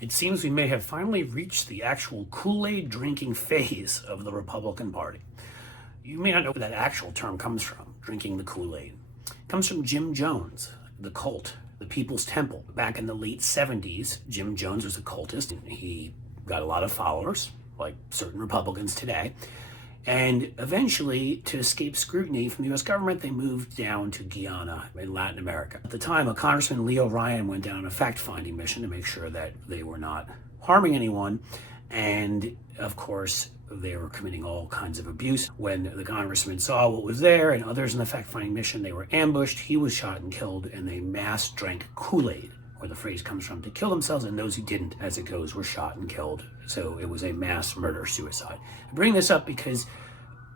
It seems we may have finally reached the actual Kool-Aid drinking phase of the Republican Party. You may not know where that actual term comes from, drinking the Kool-Aid. It comes from Jim Jones, the cult, the People's Temple. Back in the late 70s, Jim Jones was a cultist, and he got a lot of followers, like certain Republicans today. And eventually, to escape scrutiny from the U.S. government, they moved down to Guyana in Latin America. At the time, a Congressman, Leo Ryan, went down on a fact-finding mission to make sure that they were not harming anyone. And, of course, they were committing all kinds of abuse. When the congressman saw what was there and others in the fact-finding mission, they were ambushed. He was shot and killed, and they mass drank Kool-Aid, where the phrase comes from, to kill themselves, and those who didn't, as it goes, were shot and killed. So it was a mass murder-suicide. I bring this up because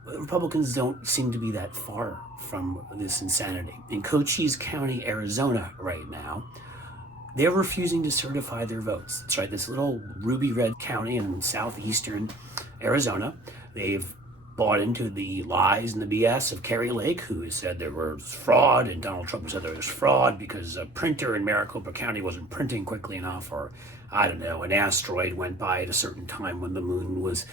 Republicans don't seem to be that far from this insanity. In Cochise County, Arizona right now, they're refusing to certify their votes. That's right, this little ruby red county in southeastern Arizona. They've bought into the lies and the BS of Kari Lake, who said there was fraud, and Donald Trump said there was fraud because a printer in Maricopa County wasn't printing quickly enough, or I don't know, an asteroid went by at a certain time when the moon was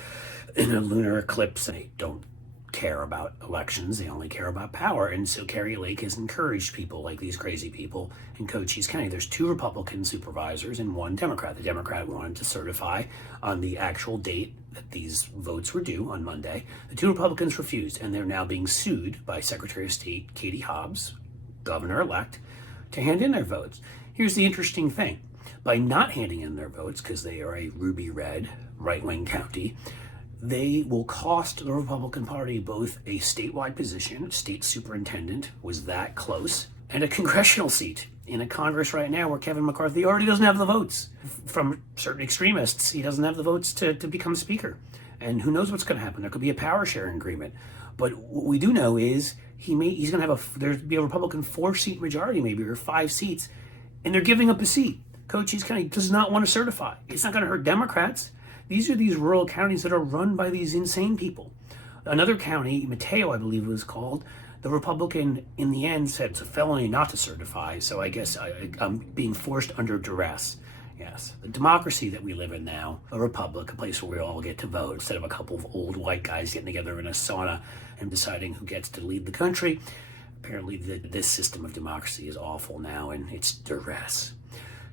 in a lunar eclipse. And they don't care about elections, they only care about power. And so Kari Lake has encouraged people like these crazy people in Cochise County. There's 2 Republican supervisors and 1 Democrat. The Democrat wanted to certify on the actual date that these votes were due on Monday. The 2 Republicans refused, and they're now being sued by Secretary of State Katie Hobbs, governor-elect, to hand in their votes. Here's the interesting thing. By not handing in their votes, because they are a ruby red, right-wing county, they will cost the Republican Party both a statewide position, state superintendent was that close, and a congressional seat in a Congress right now where Kevin McCarthy already doesn't have the votes. From certain extremists, he doesn't have the votes to become speaker. And who knows what's going to happen? There could be a power sharing agreement. But what we do know is he's going to have there'd be a Republican 4-seat majority maybe, or 5 seats, and they're giving up a seat. Cochise County does not want to certify. It's not going to hurt Democrats. These are these rural counties that are run by these insane people. Another county, Mateo, I believe it was called, the Republican in the end said it's a felony not to certify, so I guess I'm being forced under duress. Yes, the democracy that we live in now, a republic, a place where we all get to vote, instead of a couple of old white guys getting together in a sauna and deciding who gets to lead the country. Apparently this system of democracy is awful now, and it's duress.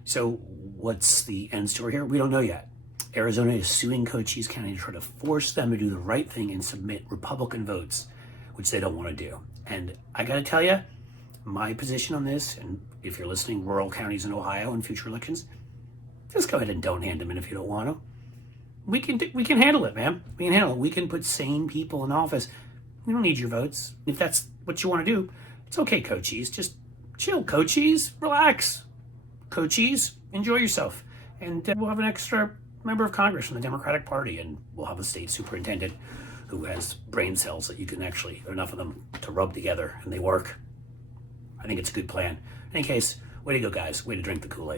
So what's the end story here? We don't know yet. Arizona is suing Cochise County to try to force them to do the right thing and submit Republican votes, which they don't want to do. And I got to tell you, my position on this, and if you're listening, rural counties in Ohio in future elections, just go ahead and don't hand them in if you don't want to. We can handle it, man. We can handle it. We can put sane people in office. We don't need your votes. If that's what you want to do, it's okay, Cochise. Just chill, Cochise. Relax. Cochise, enjoy yourself. And we'll have an extra member of Congress from the Democratic Party, and we'll have a state superintendent who has brain cells that you can actually, enough of them to rub together, and they work. I think it's a good plan. In any case, way to go, guys. Way to drink the Kool-Aid.